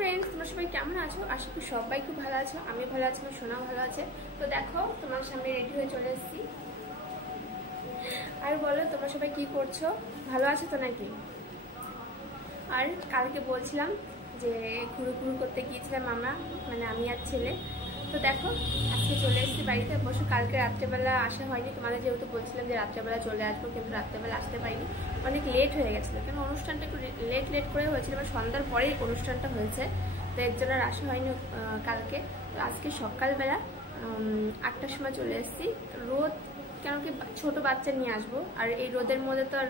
Friends তোমরা সবাই কেমন আছো? আশা করি সবাই খুব ভালো আছো। আমি ভালো আছি, আমার সোনা ভালো আছে। তো দেখো তোমার সামনে রেডি হয়ে চলে এসেছি। আর বলো তোমরা সবাই কি করছো? ভালো আছো তো নাকি? আর কালকে বলছিলাম যে ঘুরু ঘুরু করতে গিয়েছিলাম আমরা, মানে আমি আর ছেলে। তো দেখো আজকে চলে এসেছি বাড়িতে। অবশ্য কালকে রাত্রেবেলা আসা হয়নি, তোমাদের যেহেতু বলছিলাম যে রাত্রেবেলা চলে আসবো, কিন্তু রাত্রেবেলা আসতে পারিনি, অনেক লেট হয়ে গেছিলো। কেন অনুষ্ঠানটা একটু লেট করে হয়েছিল, মানে সন্ধ্যার পরেই অনুষ্ঠানটা হয়েছে, তো এর জন্য আর আসা হয়নি কালকে। তো আজকে সকালবেলা 8টার সময় চলে এসেছি। রোদ, কেন কি ছোট বাচ্চা নিয়ে আসবো, আর এই রোদের মধ্যে তো আর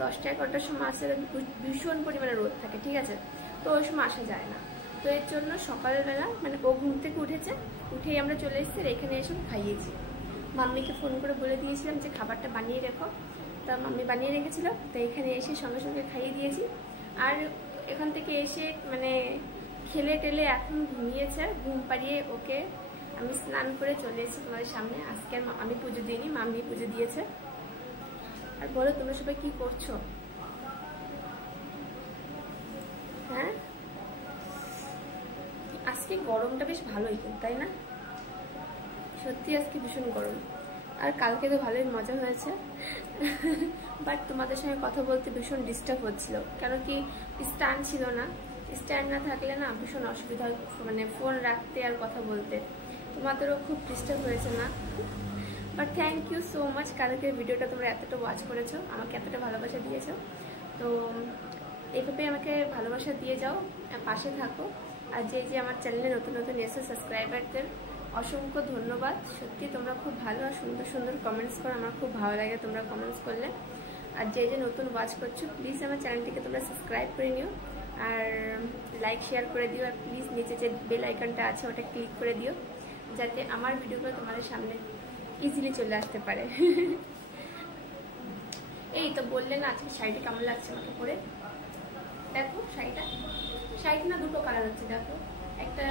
10টা-11টার সময় আসলে ভীষণ পরিমাণে রোদ থাকে, ঠিক আছে, তো ওই সময় আসা যায় না। তো এর জন্য সকালবেলা মানে ও ঘুম থেকে উঠেছে, উঠেই আমরা চলে এসেছি, আর এখানে এসে খাইয়েছি। মাম্মিকে ফোন করে বলে দিয়েছিলাম যে খাবারটা বানিয়ে রেখো, তা মাম্মি বানিয়ে রেখেছিল, তো এখানে এসে সঙ্গে সঙ্গে খাইয়ে দিয়েছি। আর এখান থেকে এসে মানে খেলে টেলে এখন ঘুমিয়েছে, ঘুম পাড়িয়ে ওকে আমি স্নান করে চলে এসেছি তোমাদের সামনে। আজকে আর আমি পুজো দিইনি, মাম্মি পুজো দিয়েছে। আর বলো তোমরা সবাই কি করছো? হ্যাঁ, আজকে গরমটা বেশ ভালোই, তাই না? সত্যি আজকে ভীষণ গরম। আর কালকে তো ভালোই মজা হয়েছে, বাট তোমাদের সঙ্গে কথা বলতে ভীষণ ডিস্টার্ব হচ্ছিল, কেন কি স্ট্যান্ড ছিল না। স্ট্যান্ড না থাকলে না ভীষণ অসুবিধা হয়, মানে ফোন রাখতে আর কথা বলতে। তোমাদেরও খুব ডিস্টার্ব হয়েছে না? But thank you so much, কালকের ভিডিওটা তোমরা এতটা ওয়াচ করেছো, আমাকে এতটা ভালোবাসা দিয়েছো। তো এইভাবে আমাকে ভালোবাসা দিয়ে যাও, পাশে থাকো। আর যে আমার চ্যানেলে নতুন নতুন এসে সাবস্ক্রাইবারদের অসংখ্য ধন্যবাদ। সত্যি তোমরা খুব ভালো আর সুন্দর সুন্দর কমেন্টস করো, আমার খুব ভালো লাগে তোমরা কমেন্টস করলে। আর যে নতুন ওয়াচ করছো, প্লিজ আমার চ্যানেলটিকে তোমরা সাবস্ক্রাইব করে নিও, আর লাইক শেয়ার করে দিও। আর প্লিজ নিচে যে বেল আইকনটা আছে ওটা ক্লিক করে দিও, যাতে আমার ভিডিওগুলো তোমাদের সামনে ইজিলি চলে আসতে পারে। এই তো বললে না আজকে শাড়িটা কেমন লাগছে আমাকে পরে? দেখো শাড়িটা না দুটো কালার হচ্ছে, দেখো একটা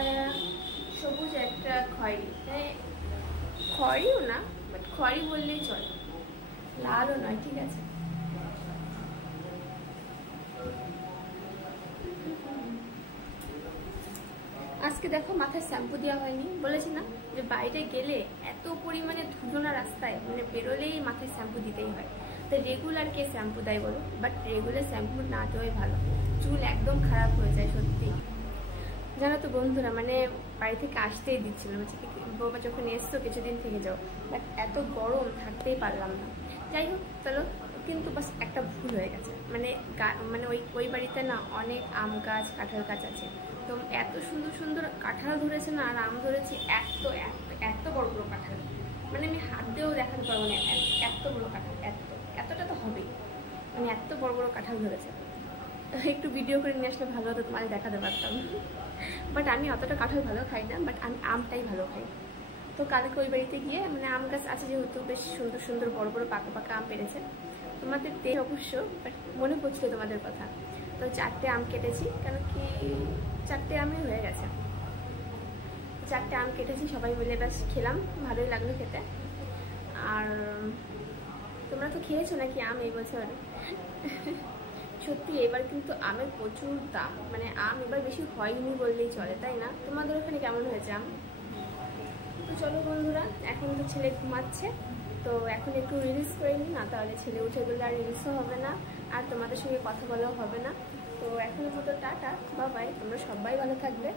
সবুজ একটা খয়েরি, খয়েরিও না, বাট খয়েরি বললেই চলে, লালও নয়, ঠিক আছে। আজকে দেখো মাথায় শ্যাম্পু দেওয়া হয়নি, বলেছি না যে বাইরে গেলে এত পরিমাণে ধুলো না রাস্তায়, মানে বেরোলেই মাথায় শ্যাম্পু দিতেই হয়। তো রেগুলার কে শ্যাম্পু দেয় বলো? বাট রেগুলার শ্যাম্পু না দেওয়াই ভালো, চুল একদম খারাপ হয়ে যায় সত্যি। জানো তো বন্ধুরা, মানে বাড়ি থেকে আসতেই দিচ্ছিলাম, বাবা যখন এসছো কিছুদিন থেকে যাও, বাট এত গরম থাকতেই পারলাম না। যাই হোক চলো, কিন্তু বাস একটা ভুল হয়ে গেছে, মানে মানে ওই বাড়িতে না অনেক আম গাছ কাঁঠাল গাছ আছে, তো এত সুন্দর সুন্দর কাঁঠাল ধরেছে না, আর আম ধরেছে এত এত এত বড় বড় কাঁঠাল, মানে আমি হাত দিয়েও দেখাতে পারবো না, এত বড় কাঁঠাল, এতটা তো হবেই, মানে এত বড় বড় কাঁঠাল ধরেছে। একটু ভিডিও করে নিয়ে আসলে ভালো হতো, তোমাকে দেখাতে পারতাম। বাট আমি অতটা কাঁঠাল ভালো খাই না, বাট আমি আমটাই ভালো খাই। তো কালকে ওই বাড়িতে গিয়ে, মানে আম গাছ আছে যেহেতু, বেশ সুন্দর সুন্দর বড় বড় পাকা পাকা আম পেরেছে। তোমাদের দেখ অবশ্য, বাট মনে পড়ছিল তোমাদের কথা। তো 4টে আম কেটেছি, কেন কি 4টে আমই হয়ে গেছে। 4টে আম কেটেছি, সবাই মিলে বেশ খেলাম, ভালোই লাগলো খেতে। আর তোমরা তো খেয়েছো নাকি আম এই বছর? সত্যি এবার কিন্তু আমের প্রচুর দাম, মানে আম এবার বেশি হয়নি বললেই চলে, তাই না? তোমাদের ওখানে কেমন হয়েছে আম? তো চলো বন্ধুরা, এখন তো ছেলে ঘুমাচ্ছে, তো এখন একটু রিলস করে নিই, না তাহলে ছেলে উঠে গেলে আর রিলসও হবে না, আর তোমাদের সঙ্গে কথা বলাও হবে না। তো এখনের মতো টাটা, বাই বাই, তোমরা সবাই ভালো থাকবে।